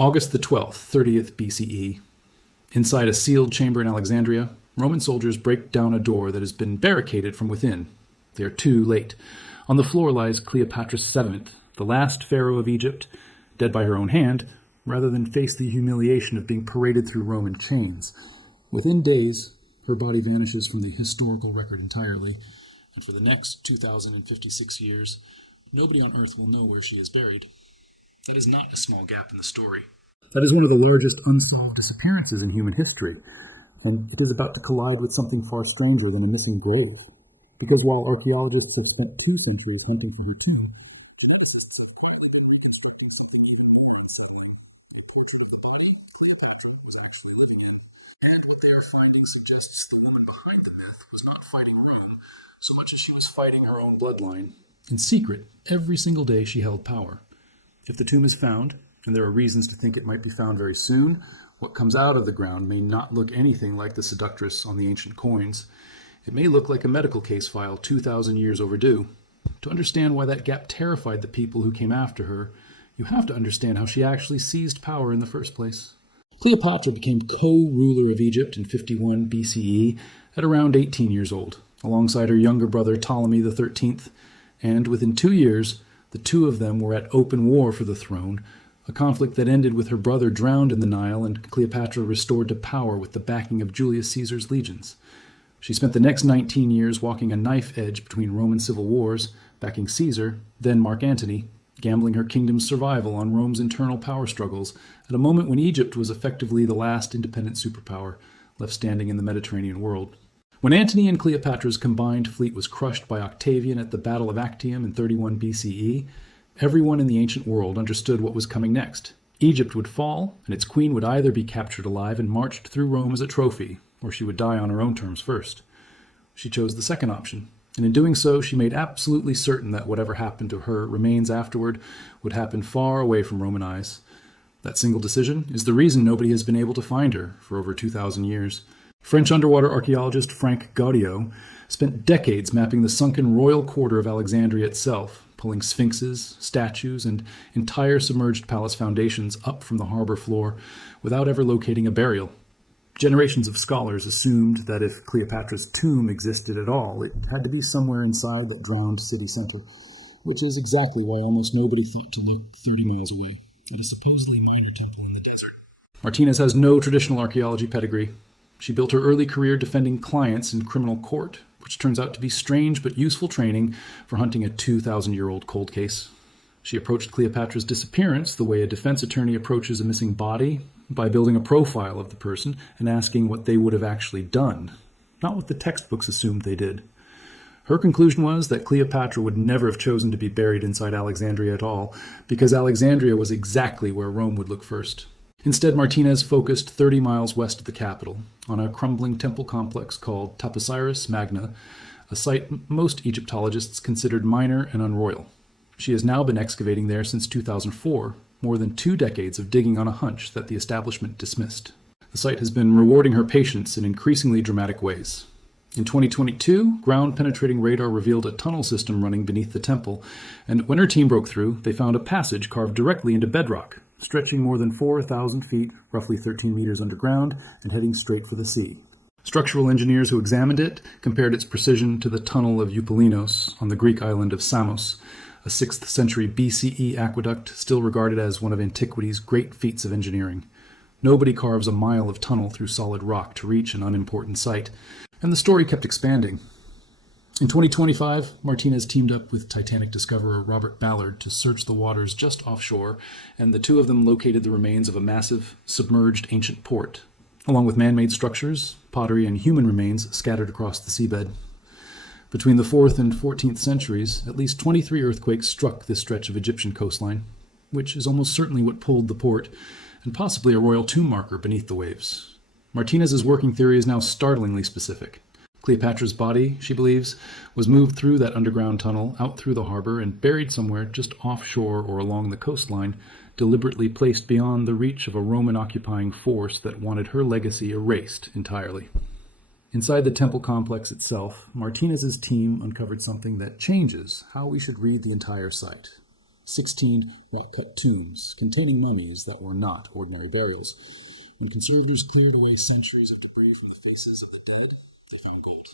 August the 12th, 30th BCE. Inside a sealed chamber in Alexandria, Roman soldiers break down a door that has been barricaded from within. They are too late. On the floor lies Cleopatra VII, the last pharaoh of Egypt, dead by her own hand, rather than face the humiliation of being paraded through Roman chains. Within days, her body vanishes from the historical record entirely, and for the next 2,056 years, nobody on Earth will know where she is buried. That is not a small gap in the story. That is one of the largest unsolved disappearances in human history, and it is about to collide with something far stranger than a missing grave. Because while archaeologists have spent 2 centuries hunting for her tomb, Cleopatra was actually living in. And what they are finding suggests the woman behind the myth was not fighting Rome so much as she was fighting her own bloodline. In secret, every single day she held power. If the tomb is found, and there are reasons to think it might be found very soon, what comes out of the ground may not look anything like the seductress on the ancient coins. It may look like a medical case file 2,000 years overdue. To understand why that gap terrified the people who came after her, you have to understand how she actually seized power in the first place. Cleopatra became co-ruler of Egypt in 51 BCE at around 18 years old, alongside her younger brother Ptolemy XIII, and within 2 years, the two of them were at open war for the throne, a conflict that ended with her brother drowned in the Nile and Cleopatra restored to power with the backing of Julius Caesar's legions. She spent the next 19 years walking a knife edge between Roman civil wars, backing Caesar, then Mark Antony, gambling her kingdom's survival on Rome's internal power struggles at a moment when Egypt was effectively the last independent superpower left standing in the Mediterranean world. When Antony and Cleopatra's combined fleet was crushed by Octavian at the Battle of Actium in 31 BCE, everyone in the ancient world understood what was coming next. Egypt would fall, and its queen would either be captured alive and marched through Rome as a trophy, or she would die on her own terms first. She chose the second option, and in doing so, she made absolutely certain that whatever happened to her remains afterward would happen far away from Roman eyes. That single decision is the reason nobody has been able to find her for over 2,000 years. French underwater archaeologist Frank Gaudiot spent decades mapping the sunken royal quarter of Alexandria itself, pulling sphinxes, statues, and entire submerged palace foundations up from the harbor floor without ever locating a burial. Generations of scholars assumed that if Cleopatra's tomb existed at all, it had to be somewhere inside that drowned city center, which is exactly why almost nobody thought to look 30 miles away at a supposedly minor temple in the desert. Martinez has no traditional archaeology pedigree. She built her early career defending clients in criminal court, which turns out to be strange but useful training for hunting a 2,000-year-old cold case. She approached Cleopatra's disappearance the way a defense attorney approaches a missing body, by building a profile of the person and asking what they would have actually done, not what the textbooks assumed they did. Her conclusion was that Cleopatra would never have chosen to be buried inside Alexandria at all, because Alexandria was exactly where Rome would look first. Instead, Martinez focused 30 miles west of the capital, on a crumbling temple complex called Taposiris Magna, a site most Egyptologists considered minor and unroyal. She has now been excavating there since 2004, more than 2 decades of digging on a hunch that the establishment dismissed. The site has been rewarding her patience in increasingly dramatic ways. In 2022, ground-penetrating radar revealed a tunnel system running beneath the temple, and when her team broke through, they found a passage carved directly into bedrock, stretching more than 4,000 feet, roughly 13 meters underground, and heading straight for the sea. Structural engineers who examined it compared its precision to the tunnel of Eupalinos on the Greek island of Samos, a 6th century BCE aqueduct still regarded as one of antiquity's great feats of engineering. Nobody carves a mile of tunnel through solid rock to reach an unimportant site, and the story kept expanding. In 2025, Martinez teamed up with Titanic discoverer Robert Ballard to search the waters just offshore, and the two of them located the remains of a massive, submerged ancient port, along with man-made structures, pottery, and human remains scattered across the seabed. Between the 4th and 14th centuries, at least 23 earthquakes struck this stretch of Egyptian coastline, which is almost certainly what pulled the port, and possibly a royal tomb marker beneath the waves. Martinez's working theory is now startlingly specific. Cleopatra's body, she believes, was moved through that underground tunnel, out through the harbor, and buried somewhere just offshore or along the coastline, deliberately placed beyond the reach of a Roman occupying force that wanted her legacy erased entirely. Inside the temple complex itself, Martinez's team uncovered something that changes how we should read the entire site. 16 rock-cut tombs containing mummies that were not ordinary burials. When conservators cleared away centuries of debris from the faces of the dead, they found gold.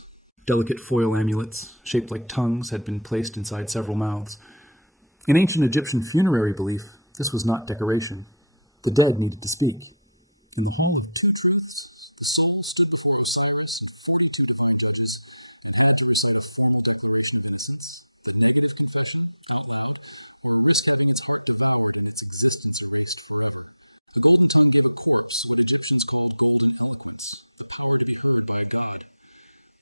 Delicate foil amulets, shaped like tongues, had been placed inside several mouths. In ancient Egyptian funerary belief, this was not decoration. The dead needed to speak. In the hall of teachers, the soul stood before Osiris and fleeted to divine judges, declared to himself the documents of innocence. The negative confession, out loud, risked it its own devour, its existence erased forever. The golden tongue gave a corpse what Egyptians called golden eloquence, the power to be heard by God.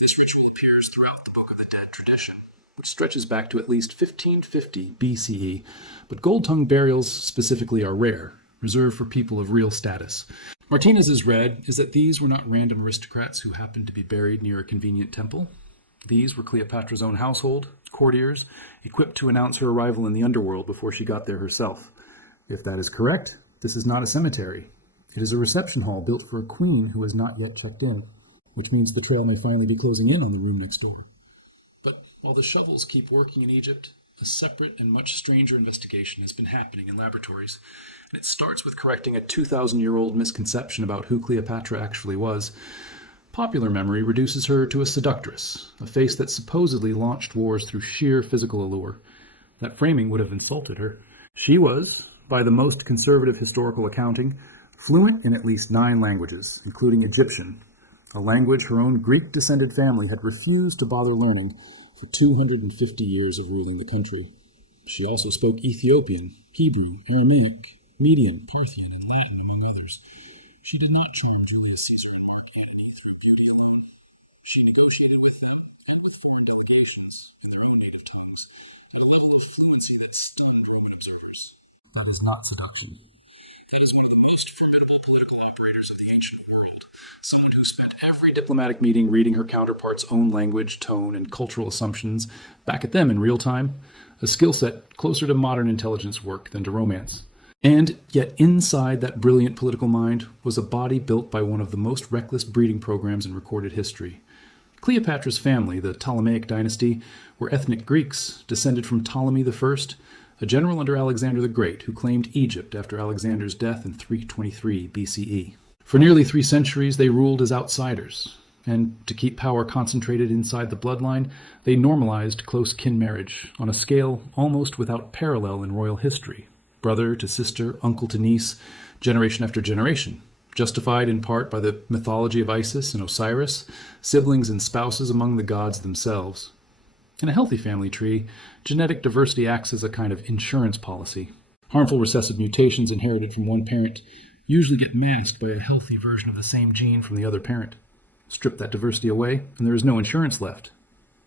This ritual appears throughout the Book of the Dead tradition, which stretches back to at least 1550 BCE, but gold-tongue burials specifically are rare, reserved for people of real status. Martinez's read is that these were not random aristocrats who happened to be buried near a convenient temple. These were Cleopatra's own household, courtiers, equipped to announce her arrival in the underworld before she got there herself. If that is correct, this is not a cemetery. It is a reception hall built for a queen who has not yet checked in, which means the trail may finally be closing in on the room next door. But while the shovels keep working in Egypt, a separate and much stranger investigation has been happening in laboratories, and it starts with correcting a 2,000-year-old misconception about who Cleopatra actually was. Popular memory reduces her to a seductress, a face that supposedly launched wars through sheer physical allure. That framing would have insulted her. She was, by the most conservative historical accounting, fluent in at least 9 languages, including Egyptian, a language her own Greek-descended family had refused to bother learning for 250 years of ruling the country. She also spoke Ethiopian, Hebrew, Aramaic, Median, Parthian, and Latin, among others. She did not charm Julius Caesar and Mark Antony through beauty alone. She negotiated with them and with foreign delegations in their own native tongues at a level of fluency that stunned Roman observers. That is not seduction. That is one of the most formidable political operators of the ancient world, someone who spent every diplomatic meeting reading her counterpart's own language, tone, and cultural assumptions back at them in real time, a skill set closer to modern intelligence work than to romance. And yet inside that brilliant political mind was a body built by one of the most reckless breeding programs in recorded history. Cleopatra's family, the Ptolemaic dynasty, were ethnic Greeks descended from Ptolemy I, a general under Alexander the Great who claimed Egypt after Alexander's death in 323 BCE. For nearly 3 centuries, they ruled as outsiders, and to keep power concentrated inside the bloodline, they normalized close kin marriage on a scale almost without parallel in royal history. Brother to sister, uncle to niece, generation after generation, justified in part by the mythology of Isis and Osiris, siblings and spouses among the gods themselves. In a healthy family tree, genetic diversity acts as a kind of insurance policy. Harmful recessive mutations inherited from one parent usually get masked by a healthy version of the same gene from the other parent. Strip that diversity away, and there is no insurance left.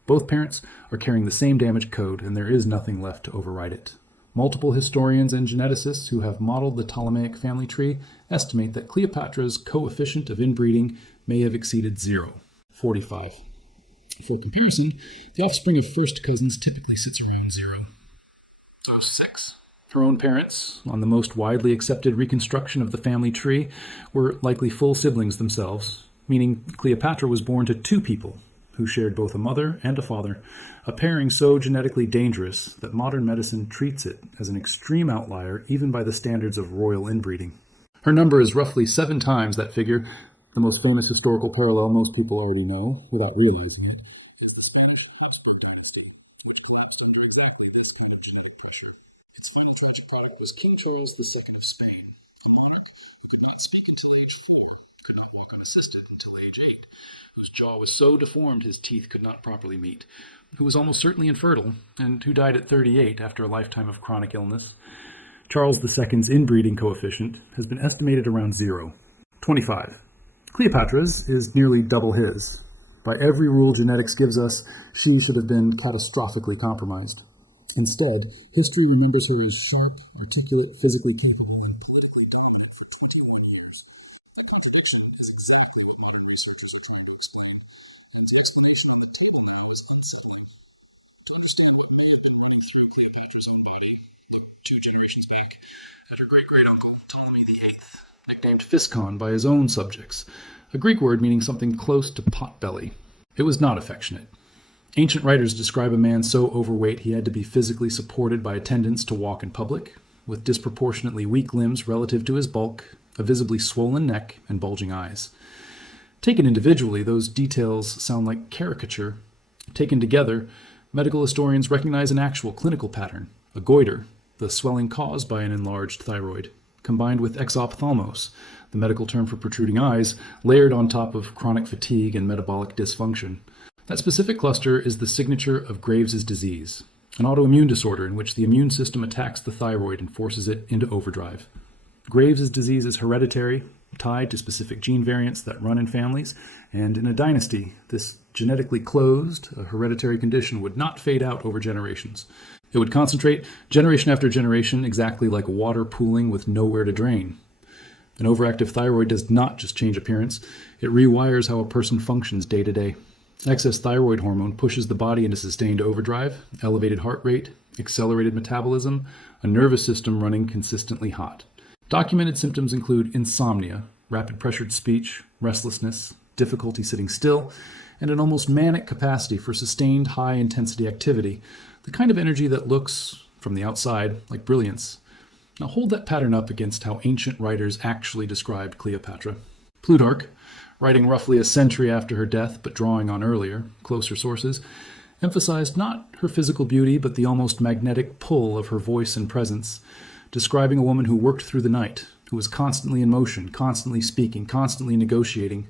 Both parents are carrying the same damaged code, and there is nothing left to override it. Multiple historians and geneticists who have modeled the Ptolemaic family tree estimate that Cleopatra's coefficient of inbreeding may have exceeded 0, 45. For comparison, the offspring of first cousins typically sits around 0. So 6. Her own parents, on the most widely accepted reconstruction of the family tree, were likely full siblings themselves, meaning Cleopatra was born to 2 people who shared both a mother and a father, a pairing so genetically dangerous that modern medicine treats it as an extreme outlier even by the standards of royal inbreeding. Her number is roughly 7 times that figure, the most famous historical parallel most people already know without realizing it. Its final tragic product was King Charles II of Spain, a monarch who could not speak until age 4, could not walk unassisted until age 8, whose jaw was so deformed his teeth could not properly meet, who was almost certainly infertile, and who died at 38 after a lifetime of chronic illness. Charles II's inbreeding coefficient has been estimated around 0, 25. Cleopatra's is nearly double his. By every rule genetics gives us, she should have been catastrophically compromised. Instead, history remembers her as sharp, articulate, physically capable, and politically dominant for 21 years. The contradiction is exactly what modern researchers are trying to explain, and the explanation of the timeline is unsettling. To understand what may have been running through Cleopatra's own body, look 2 generations back at her great-great-uncle, Ptolemy VIII, nicknamed Physcon by his own subjects, a Greek word meaning something close to pot-belly. It was not affectionate. Ancient writers describe a man so overweight he had to be physically supported by attendants to walk in public, with disproportionately weak limbs relative to his bulk, a visibly swollen neck, and bulging eyes. Taken individually, those details sound like caricature. Taken together, medical historians recognize an actual clinical pattern, a goiter, the swelling caused by an enlarged thyroid, combined with exophthalmos, the medical term for protruding eyes, layered on top of chronic fatigue and metabolic dysfunction. That specific cluster is the signature of Graves' disease, an autoimmune disorder in which the immune system attacks the thyroid and forces it into overdrive. Graves' disease is hereditary, tied to specific gene variants that run in families, and in a dynasty, this genetically closed, a hereditary condition would not fade out over generations. It would concentrate generation after generation, exactly like water pooling with nowhere to drain. An overactive thyroid does not just change appearance, it rewires how a person functions day to day. Excess thyroid hormone pushes the body into sustained overdrive, elevated heart rate, accelerated metabolism, a nervous system running consistently hot. Documented symptoms include insomnia, rapid pressured speech, restlessness, difficulty sitting still, and an almost manic capacity for sustained high-intensity activity, the kind of energy that looks, from the outside, like brilliance. Now hold that pattern up against how ancient writers actually described Cleopatra. Plutarch, writing roughly a century after her death but drawing on earlier, closer sources, emphasized not her physical beauty but the almost magnetic pull of her voice and presence, describing a woman who worked through the night, who was constantly in motion, constantly speaking, constantly negotiating,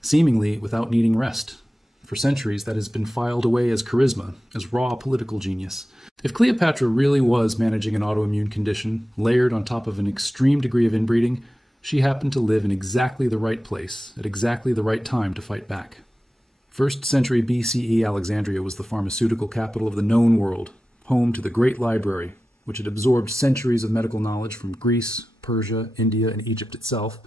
seemingly without needing rest. For centuries, that has been filed away as charisma, as raw political genius. If Cleopatra really was managing an autoimmune condition, layered on top of an extreme degree of inbreeding, she happened to live in exactly the right place, at exactly the right time to fight back. 1st century BCE Alexandria was the pharmaceutical capital of the known world, home to the Great Library, which had absorbed centuries of medical knowledge from Greece, Persia, India, and Egypt itself,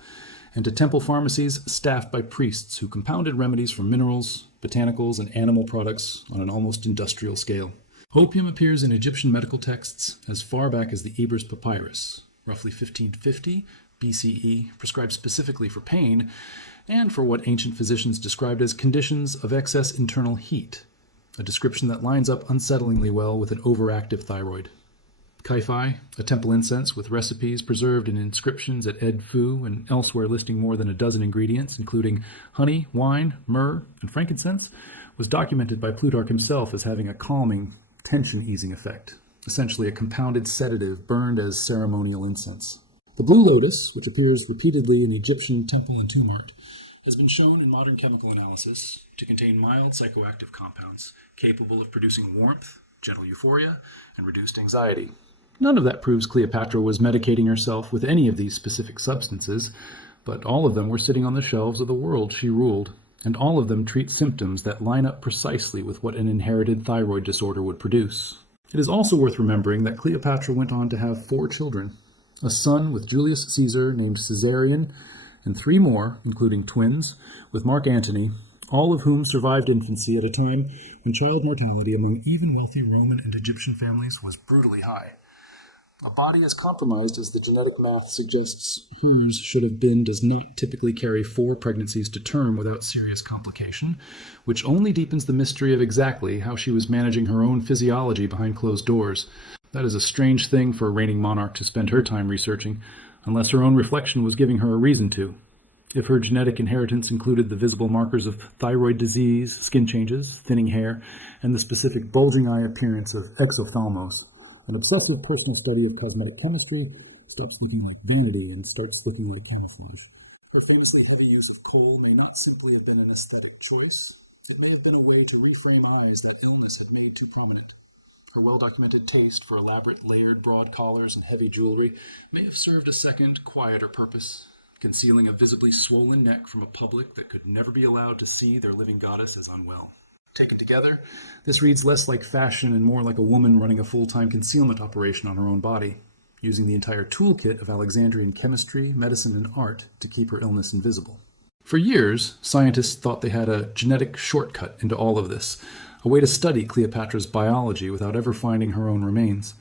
and to temple pharmacies staffed by priests who compounded remedies from minerals, botanicals, and animal products on an almost industrial scale. Opium appears in Egyptian medical texts as far back as the Ebers Papyrus, roughly 1550 BCE, prescribed specifically for pain and for what ancient physicians described as conditions of excess internal heat, a description that lines up unsettlingly well with an overactive thyroid. Kai-Fi, a temple incense with recipes preserved in inscriptions at Edfu and elsewhere listing more than a dozen ingredients, including honey, wine, myrrh, and frankincense, was documented by Plutarch himself as having a calming, tension-easing effect, essentially a compounded sedative burned as ceremonial incense. The blue lotus, which appears repeatedly in Egyptian temple and tomb art, has been shown in modern chemical analysis to contain mild psychoactive compounds capable of producing warmth, gentle euphoria, and reduced anxiety. None of that proves Cleopatra was medicating herself with any of these specific substances, but all of them were sitting on the shelves of the world she ruled, and all of them treat symptoms that line up precisely with what an inherited thyroid disorder would produce. It is also worth remembering that Cleopatra went on to have 4 children, a son with Julius Caesar named Caesarion, and 3 more, including twins, with Mark Antony, all of whom survived infancy at a time when child mortality among even wealthy Roman and Egyptian families was brutally high. A body as compromised as the genetic math suggests hers should have been does not typically carry 4 pregnancies to term without serious complication, which only deepens the mystery of exactly how she was managing her own physiology behind closed doors. That is a strange thing for a reigning monarch to spend her time researching, unless her own reflection was giving her a reason to. If her genetic inheritance included the visible markers of thyroid disease, skin changes, thinning hair, and the specific bulging eye appearance of exophthalmos, an obsessive personal study of cosmetic chemistry stops looking like vanity and starts looking like camouflage. Her famously heavy use of kohl may not simply have been an aesthetic choice. It may have been a way to reframe eyes that illness had made too prominent. Her well-documented taste for elaborate layered broad collars and heavy jewelry may have served a second, quieter purpose, concealing a visibly swollen neck from a public that could never be allowed to see their living goddess as unwell. Taken together, this reads less like fashion and more like a woman running a full-time concealment operation on her own body, using the entire toolkit of Alexandrian chemistry, medicine, and art to keep her illness invisible. For years, scientists thought they had a genetic shortcut into all of this, a way to study Cleopatra's biology without ever finding her own remains.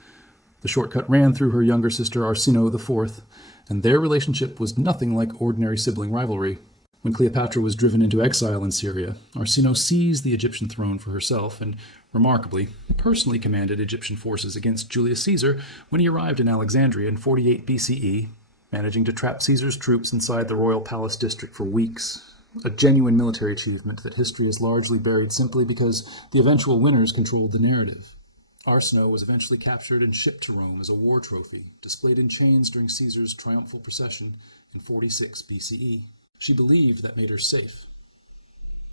The shortcut ran through her younger sister Arsinoe IV, and their relationship was nothing like ordinary sibling rivalry. When Cleopatra was driven into exile in Syria, Arsinoe seized the Egyptian throne for herself and, remarkably, personally commanded Egyptian forces against Julius Caesar when he arrived in Alexandria in 48 BCE, managing to trap Caesar's troops inside the royal palace district for weeks. A genuine military achievement that history has largely buried simply because the eventual winners controlled the narrative. Arsinoe was eventually captured and shipped to Rome as a war trophy, displayed in chains during Caesar's triumphal procession in 46 BCE. She believed that made her safe.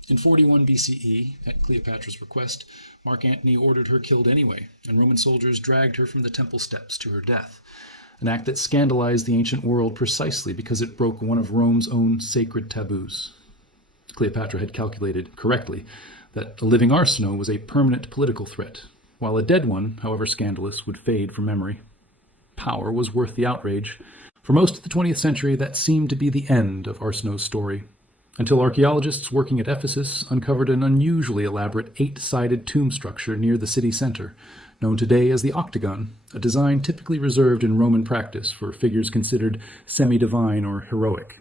In 41 BCE, at Cleopatra's request, Mark Antony ordered her killed anyway, and Roman soldiers dragged her from the temple steps to her death, an act that scandalized the ancient world precisely because it broke one of Rome's own sacred taboos. Cleopatra had calculated, correctly, that a living Arsinoe was a permanent political threat, while a dead one, however scandalous, would fade from memory. Power was worth the outrage. For most of the 20th century, that seemed to be the end of Arsinoe's story, until archaeologists working at Ephesus uncovered an unusually elaborate 8-sided tomb structure near the city center, known today as the octagon, a design typically reserved in Roman practice for figures considered semi-divine or heroic.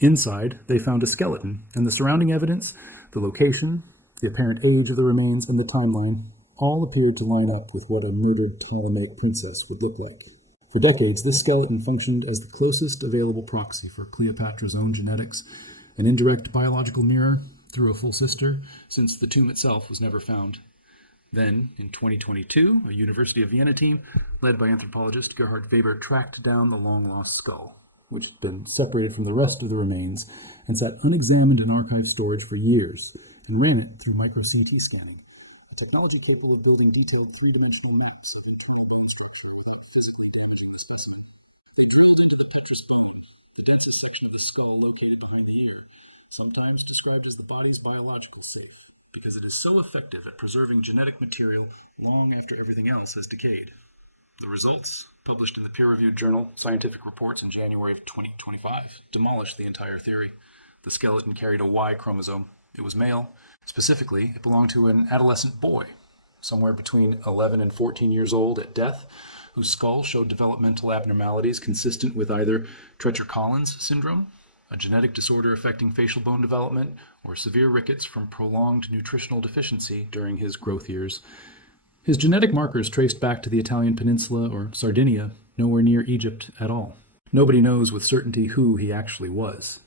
Inside, they found a skeleton, and the surrounding evidence, the location, the apparent age of the remains, and the timeline, all appeared to line up with what a murdered Ptolemaic princess would look like. For decades, this skeleton functioned as the closest available proxy for Cleopatra's own genetics, an indirect biological mirror through a full sister, since the tomb itself was never found. Then, in 2022, a University of Vienna team, led by anthropologist Gerhard Weber, tracked down the long-lost skull, which had been separated from the rest of the remains and sat unexamined in archive storage for years, and ran it through micro-CT scanning, a technology capable of building detailed three-dimensional maps. They drilled into the petrous bone, the densest section of the skull located behind the ear, sometimes described as the body's biological safe, because it is so effective at preserving genetic material long after everything else has decayed. The results, published in the peer-reviewed journal Scientific Reports in January of 2025, demolished the entire theory. The skeleton carried a Y chromosome. It was male. Specifically, it belonged to an adolescent boy, somewhere between 11 and 14 years old at death, whose skull showed developmental abnormalities consistent with either Treacher-Collins syndrome, a genetic disorder affecting facial bone development, or severe rickets from prolonged nutritional deficiency during his growth years. His genetic markers traced back to the Italian peninsula or Sardinia, nowhere near Egypt at all. Nobody knows with certainty who he actually was.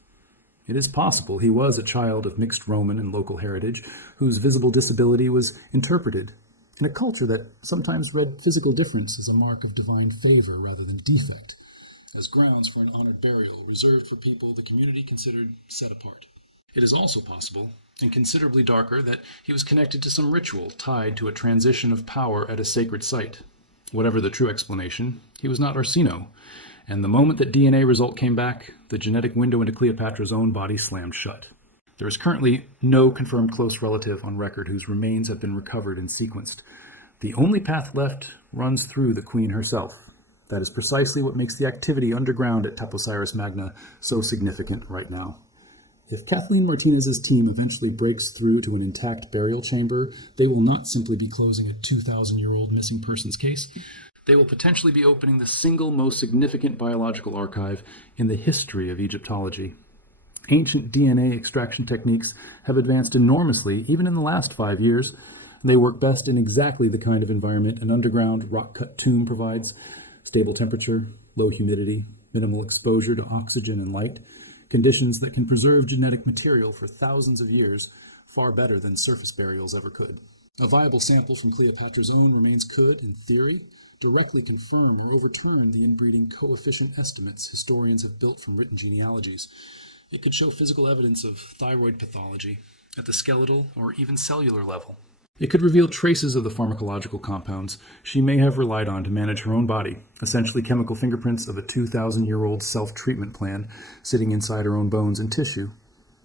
It is possible he was a child of mixed Roman and local heritage, whose visible disability was interpreted in a culture that sometimes read physical difference as a mark of divine favor rather than defect, as grounds for an honored burial reserved for people the community considered set apart. It is also possible, and considerably darker, that he was connected to some ritual tied to a transition of power at a sacred site. Whatever the true explanation, he was not Arsinoe, and the moment that DNA result came back, the genetic window into Cleopatra's own body slammed shut. There is currently no confirmed close relative on record whose remains have been recovered and sequenced. The only path left runs through the queen herself. That is precisely what makes the activity underground at Taposiris Magna so significant right now. If Kathleen Martinez's team eventually breaks through to an intact burial chamber, they will not simply be closing a 2,000-year-old missing persons case. They will potentially be opening the single most significant biological archive in the history of Egyptology. Ancient DNA extraction techniques have advanced enormously even in the last 5 years. They work best in exactly the kind of environment an underground rock-cut tomb provides: stable temperature, low humidity, minimal exposure to oxygen and light, conditions that can preserve genetic material for thousands of years, far better than surface burials ever could. A viable sample from Cleopatra's own remains could, in theory, directly confirm or overturn the inbreeding coefficient estimates historians have built from written genealogies. It could show physical evidence of thyroid pathology at the skeletal or even cellular level. It could reveal traces of the pharmacological compounds she may have relied on to manage her own body, essentially chemical fingerprints of a 2,000-year-old self-treatment plan sitting inside her own bones and tissue.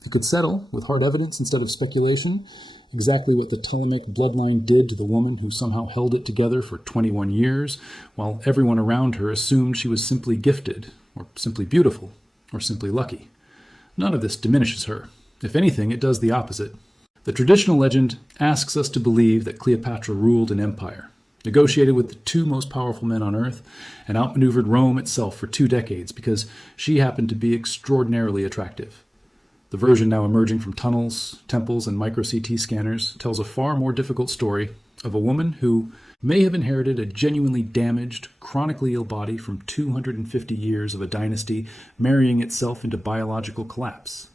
It could settle, with hard evidence instead of speculation, exactly what the Ptolemaic bloodline did to the woman who somehow held it together for 21 years, while everyone around her assumed she was simply gifted, or simply beautiful, or simply lucky. None of this diminishes her. If anything, it does the opposite. The traditional legend asks us to believe that Cleopatra ruled an empire, negotiated with the two most powerful men on earth, and outmaneuvered Rome itself for 2 decades because she happened to be extraordinarily attractive. The version now emerging from tunnels, temples, and micro-CT scanners tells a far more difficult story of a woman who may have inherited a genuinely damaged, chronically ill body from 250 years of a dynasty marrying itself into biological collapse,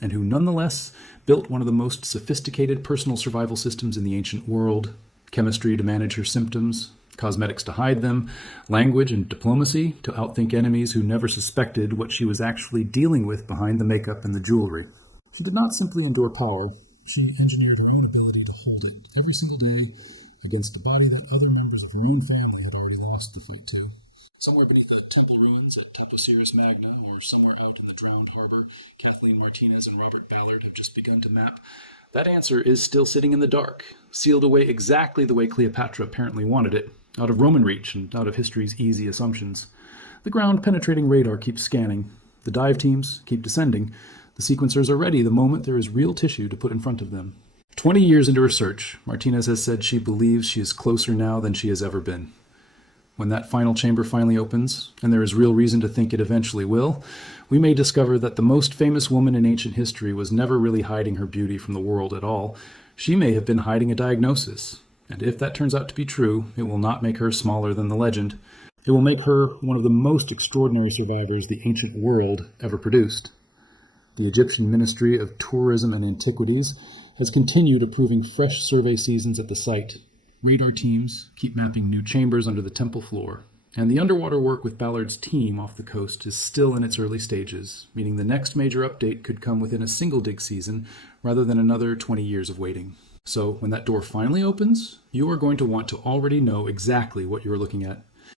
and who nonetheless built one of the most sophisticated personal survival systems in the ancient world: chemistry to manage her symptoms, cosmetics to hide them, language and diplomacy to outthink enemies who never suspected what she was actually dealing with behind the makeup and the jewelry. She did not simply endure power, she engineered her own ability to hold it every single day against a body that other members of her own family had already lost the fight to. Somewhere beneath the temple ruins at Taposiris Magna, or somewhere out in the drowned harbor Kathleen Martinez and Robert Ballard have just begun to map, that answer is still sitting in the dark, sealed away exactly the way Cleopatra apparently wanted it, out of Roman reach and out of history's easy assumptions. The ground-penetrating radar keeps scanning. The dive teams keep descending. The sequencers are ready the moment there is real tissue to put in front of them. 20 years into research, Martinez has said she believes she is closer now than she has ever been. When that final chamber finally opens, and there is real reason to think it eventually will, we may discover that the most famous woman in ancient history was never really hiding her beauty from the world at all. She may have been hiding a diagnosis. And if that turns out to be true, it will not make her smaller than the legend. It will make her one of the most extraordinary survivors the ancient world ever produced. The Egyptian Ministry of Tourism and Antiquities has continued approving fresh survey seasons at the site. Radar teams keep mapping new chambers under the temple floor. And the underwater work with Ballard's team off the coast is still in its early stages, meaning the next major update could come within a single dig season rather than another 20 years of waiting. So when that door finally opens, you are going to want to already know exactly what you're looking at.